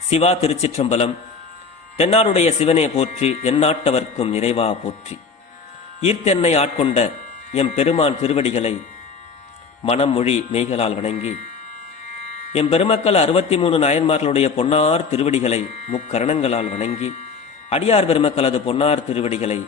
சிவா திருச்சிற்றம்பலம். தென்னாடுடைய சிவனே போற்றி, எந்நாட்டவர்க்கும் இறைவா போற்றி. ஈர்த்தென்னை ஆட்கொண்ட எம் பெருமான் திருவடிகளை மனம் மொழி மெய்களால் வணங்கி, எம் பெருமக்கள் 63 நாயன்மார்களுடைய பொன்னார் திருவடிகளை முக்கரணங்களால் வணங்கி, அடியார் பெருமக்களது பொன்னார் திருவடிகளை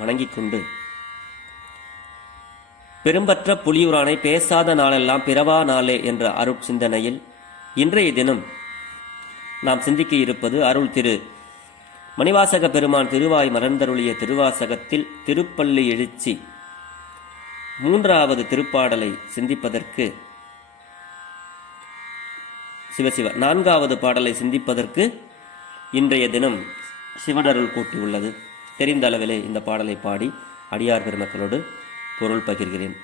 வணங்கிக் கொண்டு, பெரும்பற்ற புலியூரானை பேசாத நாளெல்லாம் பிறவா நாளே என்ற அருட்சிந்தனையில் இன்றைய தினம் நாம் சிந்திக்க இருப்பது அருள் திரு மணிவாசக பெருமான் திருவாய் மலர்ந்தருளிய திருவாசகத்தில் திருப்பள்ளி எழுச்சி 3வது திருப்பாடலை சிந்திப்பதற்கு 4வது பாடலை சிந்திப்பதற்கு இன்றைய தினம் சிவனருள் கூட்டியுள்ளது. தெரிந்த அளவிலே இந்த பாடலை பாடி அடியார் பெருமக்களோடு பொருள் பகிர்கிறேன்.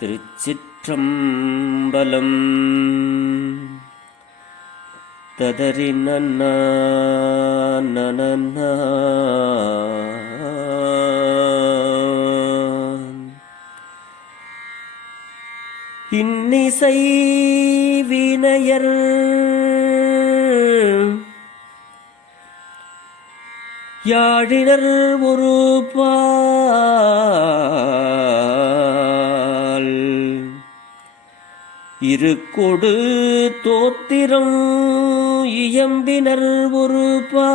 திருச்சிற்றம்பலம். ததரி நன்னா நனன்னா இன்னிசை வினையர் யாழினர் ஒரு பால் இருக்கொடு தோத்திரம் இயம்பினர் ஒரு பால்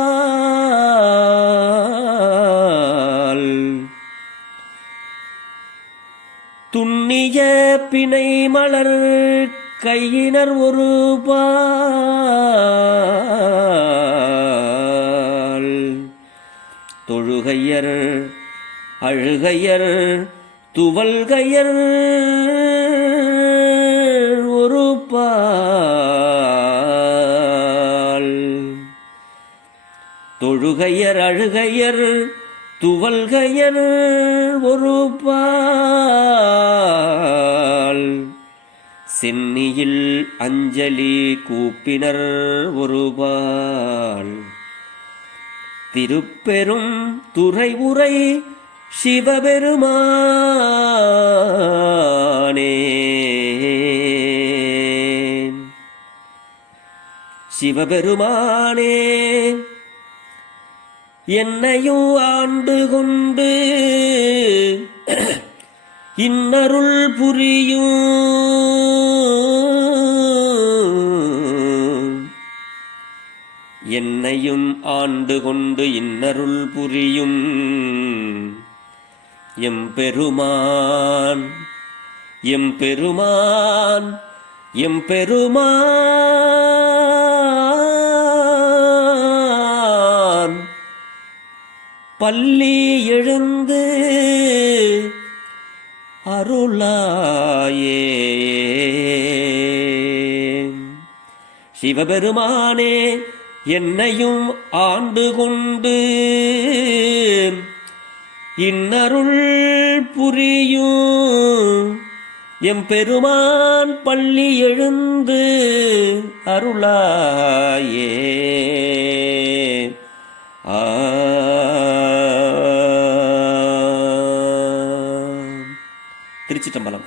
துண்ணிய பிணை மலர் கையினர் ஒரு பால் தொழுகையர் அழுகையர் துவல்கையர் ஒரு பால் தொழுகையர் அழுகையர் துவல்கையர் ஒரு பால் சென்னியில் அஞ்சலி கூப்பினர் ஒரு பால் திருப்பெரும் துறை உரை சிவபெருமானே சிவபெருமானே என்னையும் ஆண்டு கொண்டு இன்னருள் புரியும் என்னையும் ஆண்டு கொண்டு இன்னருள் புரியும் எம்பெருமான் எம்பெருமான் எம்பெருமான் பள்ளி எழுந்து அருளாயே சிவபெருமானே என்னையும் ஆண்டு கொண்டு இன்னருள் புரியும் எம்பெருமான் பள்ளி எழுந்து அருளாயே. திருச்சிற்றம்பலம்.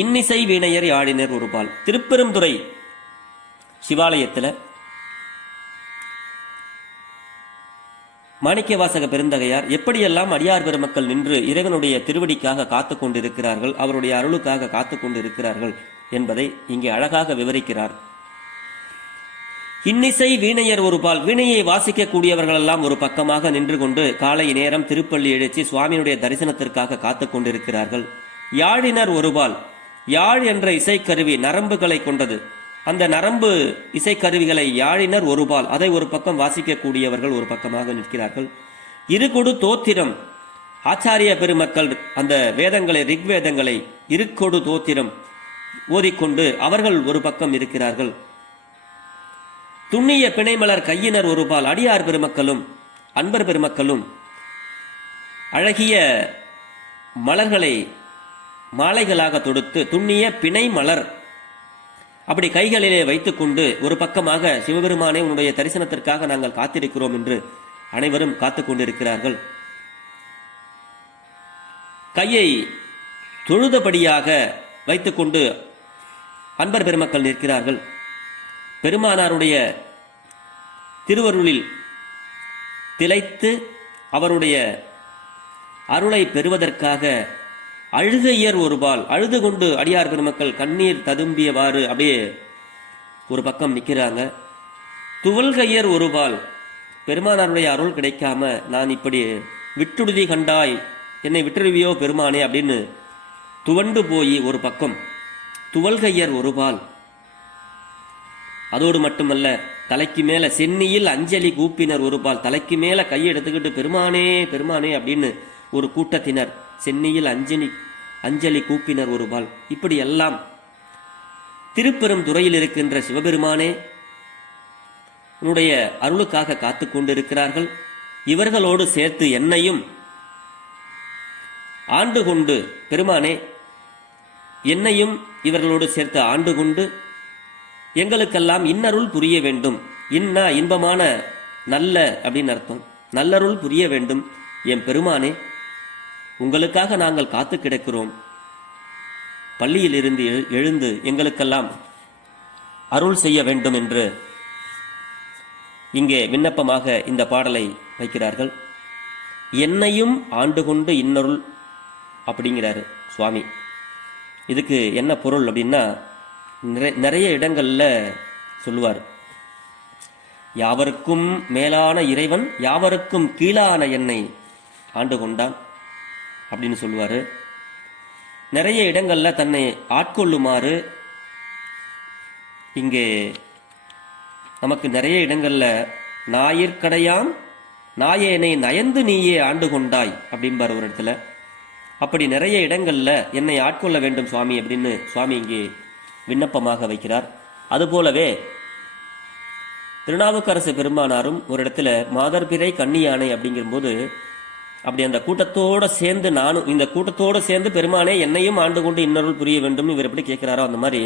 இன்னிசை வீணையர் யாழினர் ஒரு பால். திருப்பெருந்துறை சிவாலயத்தில் மாணிக்கவாசக பெருந்தகையார் எப்படியெல்லாம் அடியார் பெருமக்கள் நின்று இறைவனுடைய திருவடிக்காக காத்து கொண்டிருக்கிறார்கள், அவருடைய அருளுக்காக காத்து கொண்டிருக்கிறார்கள் என்பதை இங்கே அழகாக விவரிக்கிறார். இன்னிசை வீணையர் ஒரு பால். வீணையை வாசிக்கக்கூடியவர்களெல்லாம் ஒரு பக்கமாக நின்று கொண்டு காலை நேரம் திருப்பள்ளி எழுச்சி சுவாமியுடைய தரிசனத்திற்காக காத்து கொண்டிருக்கிறார்கள். யாழினர் ஒரு பால். யாழ் என்ற இசைக்கருவி நரம்புகளை கொண்டது. அந்த நரம்பு இசைக்கருவிகளை யாழினர் ஒரு பால். அதை ஒரு பக்கம் வாசிக்கக்கூடியவர்கள் ஒரு பக்கமாக நிற்கிறார்கள். இருகொடு தோத்திரம். ஆச்சாரிய பெருமக்கள் அந்த வேதங்களை, ரிக்வேதங்களை இருக்கொடு தோத்திரம் ஓதிக்கொண்டு அவர்கள் ஒரு பக்கம் இருக்கிறார்கள். துண்ணிய பிணைமலர் கையினர் ஒரு பால். அடியார் பெருமக்களும் அன்பர் பெருமக்களும் அழகிய மலர்களை மாலைகளாக தொடுத்து துண்ணிய பிணை மலர் அப்படி கைகளிலே வைத்துக்கொண்டு ஒரு பக்கமாக சிவபெருமானே உன்னுடைய தரிசனத்திற்காக நாங்கள் காத்திருக்கிறோம் என்று அனைவரும் காத்துக் கொண்டிருக்கிறார்கள். கையை தொழுதபடியாக வைத்துக்கொண்டு அன்பர் பெருமக்கள் நிற்கிறார்கள். பெருமானாருடைய திருவருளில் திளைத்து அவருடைய அருளை பெறுவதற்காக அழுகையர் ஒருபால் அழுது கொண்டு அடியார் பெருமக்கள் கண்ணீர் ததும்பியவாறு அப்படியே ஒரு பக்கம் நிற்கிறாங்க. துவல்கையர் ஒருபால் பெருமானாருடைய அருள் கிடைக்காம நான் இப்படி விட்டுடுதி கண்டாய், என்னை விட்டுருவியோ பெருமானே அப்படின்னு துவண்டு போய் ஒரு பக்கம் துவல்கையர் ஒருபால். அதோடு மட்டுமல்ல, தலைக்கு மேல சென்னியில் அஞ்சலி கூப்பினர் ஒருபால். தலைக்கு மேல கையெடுத்துக்கிட்டு பெருமானே பெருமானே அப்படின்னு ஒரு கூட்டத்தினர் சென்னியில் அஞ்சலி கூப்பினர் ஒருபால். இப்படி எல்லாம் திருப்பெரும் துறையில் இருக்கின்ற சிவபெருமானே உன்னுடைய அருளுக்காக காத்து கொண்டிருக்கிறார்கள். இவர்களோடு சேர்த்து என்னையும் ஆண்டு கொண்டு பெருமானே, என்னையும் இவர்களோடு சேர்த்து ஆண்டு கொண்டு எங்களுக்கெல்லாம் இன்னருள் புரிய வேண்டும். இன்னா இன்பமான நல்ல அப்படின்னு அர்த்தம். நல்லருள் புரிய வேண்டும் என் பெருமானே, உங்களுக்காக நாங்கள் காத்து கிடக்கிறோம். பள்ளியில் இருந்து எழுந்து எங்களுக்கெல்லாம் அருள் செய்ய வேண்டும் என்று இங்கே விண்ணப்பமாக இந்த பாடலை வைக்கிறார்கள். என்னையும் ஆண்டு கொண்டு இன்னருள் அப்படிங்கிறாரு சுவாமி. இதுக்கு என்ன பொருள் அப்படின்னா, நிறைய இடங்கள்ல சொல்லுவார். யாவருக்கும் மேலான இறைவன் யாவருக்கும் கீழான என்னை ஆண்டு கொண்டான் அப்படின்னு சொல்லுவார். நிறைய இடங்கள்ல தன்னை ஆட்கொள்ளுமாறு இங்கே நமக்கு நிறைய இடங்கள்ல நாயிற்கடையாம் நாயேனை நயந்து நீயே ஆண்டு கொண்டாய் அப்படின்பார் ஒரு இடத்துல. அப்படி நிறைய இடங்கள்ல என்னை ஆட்கொள்ள வேண்டும் சுவாமி அப்படின்னு சுவாமி இங்கே விண்ணப்பமாக வைக்கிறார். அதுபோலவே திருநாவுக்கரசு பெருமானாரும் ஒரு இடத்துல மாதர்பிறை கன்னியானை அப்படிங்கும்போது அப்படி அந்த கூட்டத்தோடு சேர்ந்து நானும் இந்த கூட்டத்தோடு சேர்ந்து பெருமானே என்னையும் ஆண்டு கொண்டு இன்னொருள் புரிய வேண்டும் இவர் எப்படி கேட்கிறாரோ அந்த மாதிரி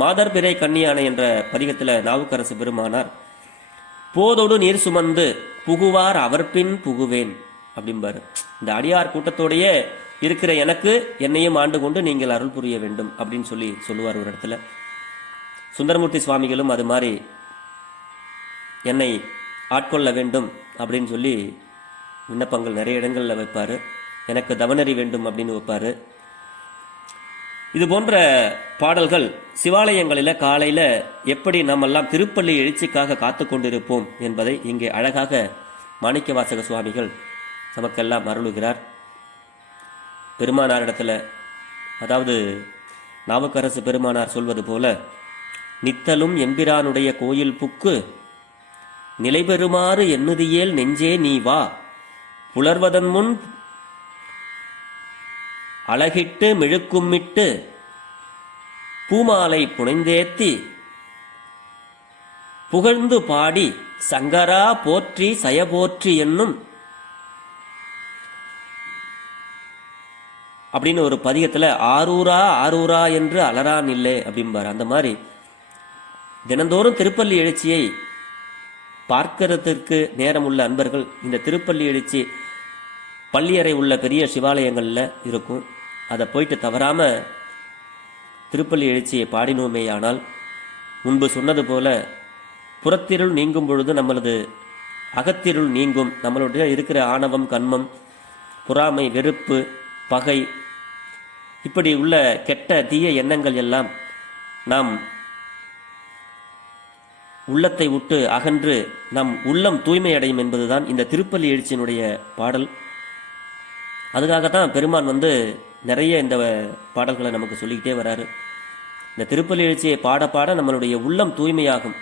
மாதர்பிறை கன்னியானை என்ற பதிகத்தில் நாவுக்கரசு பெருமானார் போதோடு நீர் சுமந்து புகுவார் அவர் பின் புகுவேன் அப்படிம்பாரு. இந்த அடியார் கூட்டத்தோடையே இருக்கிற எனக்கு என்னையும் ஆண்டு கொண்டு நீங்கள் அருள் புரிய வேண்டும் அப்படின்னு சொல்லுவார் ஒரு இடத்துல. சுந்தரமூர்த்தி சுவாமிகளும் அது மாதிரி என்னை ஆட்கொள்ள வேண்டும் அப்படின்னு சொல்லி விண்ணப்பங்கள் நிறைய இடங்களில் வைப்பார். எனக்கு தவநெறி வேண்டும் அப்படின்னு வைப்பார். இது போன்ற பாடல்கள் சிவாலயங்களில் காலையில் எப்படி நம்மெல்லாம் திருப்பள்ளி எழுச்சிக்காக காத்து கொண்டிருப்போம் என்பதை இங்கே அழகாக மாணிக்கவாசக சுவாமிகள் நமக்கெல்லாம் அருளுகிறார். பெருமானாரிடத்துல, அதாவது நாவுக்கரசு பெருமானார் சொல்வது போல, நித்தலும் எம்பிரானுடைய கோயில் புக்கு நிலை பெறுமாறு எண்ணுதியேல் நெஞ்சே நீ வா, புலர்வதன் முன் அழகிட்டு மெழுக்கும்மிட்டு பூமாலை புனைந்தேத்தி புகழ்ந்து பாடி சங்கரா போற்றி சயபோற்றி என்னும் அப்படின்னு ஒரு பதிகத்துல ஆரூரா ஆரூரா என்று அலரான் இல்லை அப்படிம்பார். அந்த மாதிரி தினந்தோறும் திருப்பள்ளி எழுச்சியை பார்க்கறதுக்கு நேரம் உள்ள அன்பர்கள் இந்த திருப்பள்ளி எழுச்சி பள்ளியறை உள்ள பெரிய சிவாலயங்கள்ல இருக்கும். அதை போயிட்டு தவறாம திருப்பள்ளி எழுச்சியை பாடினோமேயானால் முன்பு சொன்னது போல புறத்திருள் நீங்கும் பொழுது நம்மளது அகத்திருள் நீங்கும். நம்மளுடைய இருக்கிற ஆணவம், கண்மம், பொறாமை, வெறுப்பு, பகை, இப்படி உள்ள கெட்ட தீய எண்ணங்கள் எல்லாம் நாம் உள்ளத்தை விட்டு அகன்று நம் உள்ளம் தூய்மை அடையும் என்பதுதான் இந்த திருப்பள்ளி எழுச்சியினுடைய பாடல். அதுக்காகத்தான் பெருமான் நிறைய இந்த பாடல்களை நமக்கு சொல்லிக்கிட்டே வராரு. இந்த திருப்பள்ளி எழுச்சியை பாட பாட நம்மளுடைய உள்ளம் தூய்மையாகும்.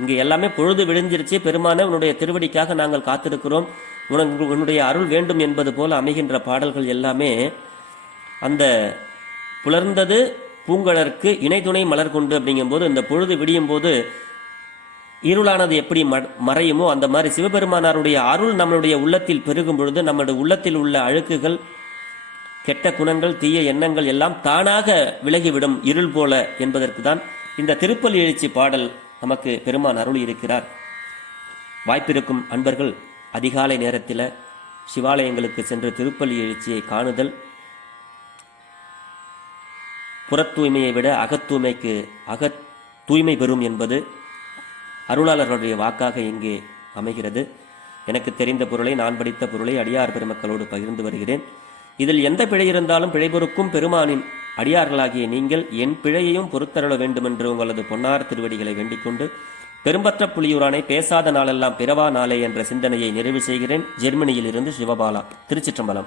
இங்கே எல்லாமே பொழுது விழிஞ்சிருச்சு, பெருமான உன்னுடைய திருவடிக்காக நாங்கள் காத்திருக்கிறோம், உன்னுடைய அருள் வேண்டும் என்பது போல அமைகின்ற பாடல்கள் எல்லாமே அந்த புலர்ந்தது பூங்கழற்கு இணை துணை மலர் கொண்டு அப்படிங்கும்போது இந்த பொழுது விடியும் போது இருளானது எப்படி மறையுமோ அந்த மாதிரி சிவபெருமானாருடைய அருள் நம்மளுடைய உள்ளத்தில் பெருகும் பொழுது நம்மளுடைய உள்ளத்தில் உள்ள அழுக்குகள், கெட்ட குணங்கள், தீய எண்ணங்கள் எல்லாம் தானாக விலகிவிடும் இருள் போல என்பதற்கு தான் இந்த திருப்பள்ளி எழுச்சி பாடல் நமக்கு பெருமான் அருள் இருக்கிறார். வாய்ப்பிருக்கும் அன்பர்கள் அதிகாலை நேரத்தில் சிவாலயங்களுக்கு சென்று திருப்பள்ளி எழுச்சியை காணுதல், புறத் தூய்மையை விட தூய்மை பெறும் என்பது அருளாளர்களுடைய வாக்காக இங்கே அமைகிறது. எனக்கு தெரிந்த பொருளை, நான் படித்த பொருளை அடியார் பெருமக்களோடு பகிர்ந்து வருகிறேன். இதில் எந்த பிழை இருந்தாலும் பிழை பொறுக்கும் பெருமானின் அடியார்களாகிய நீங்கள் என் பிழையையும் பொறுத்தருள வேண்டுமென்று உங்களது பொன்னார் திருவடிகளை வேண்டிக் கொண்டு பெரும்பற்ற புலியூரானை பேசாத நாளெல்லாம் பிறவா நாளே என்ற சிந்தனையை நிறைவு செய்கிறேன். ஜெர்மனியில் இருந்து சிவபாலா. திருச்சிற்றம்பலம்.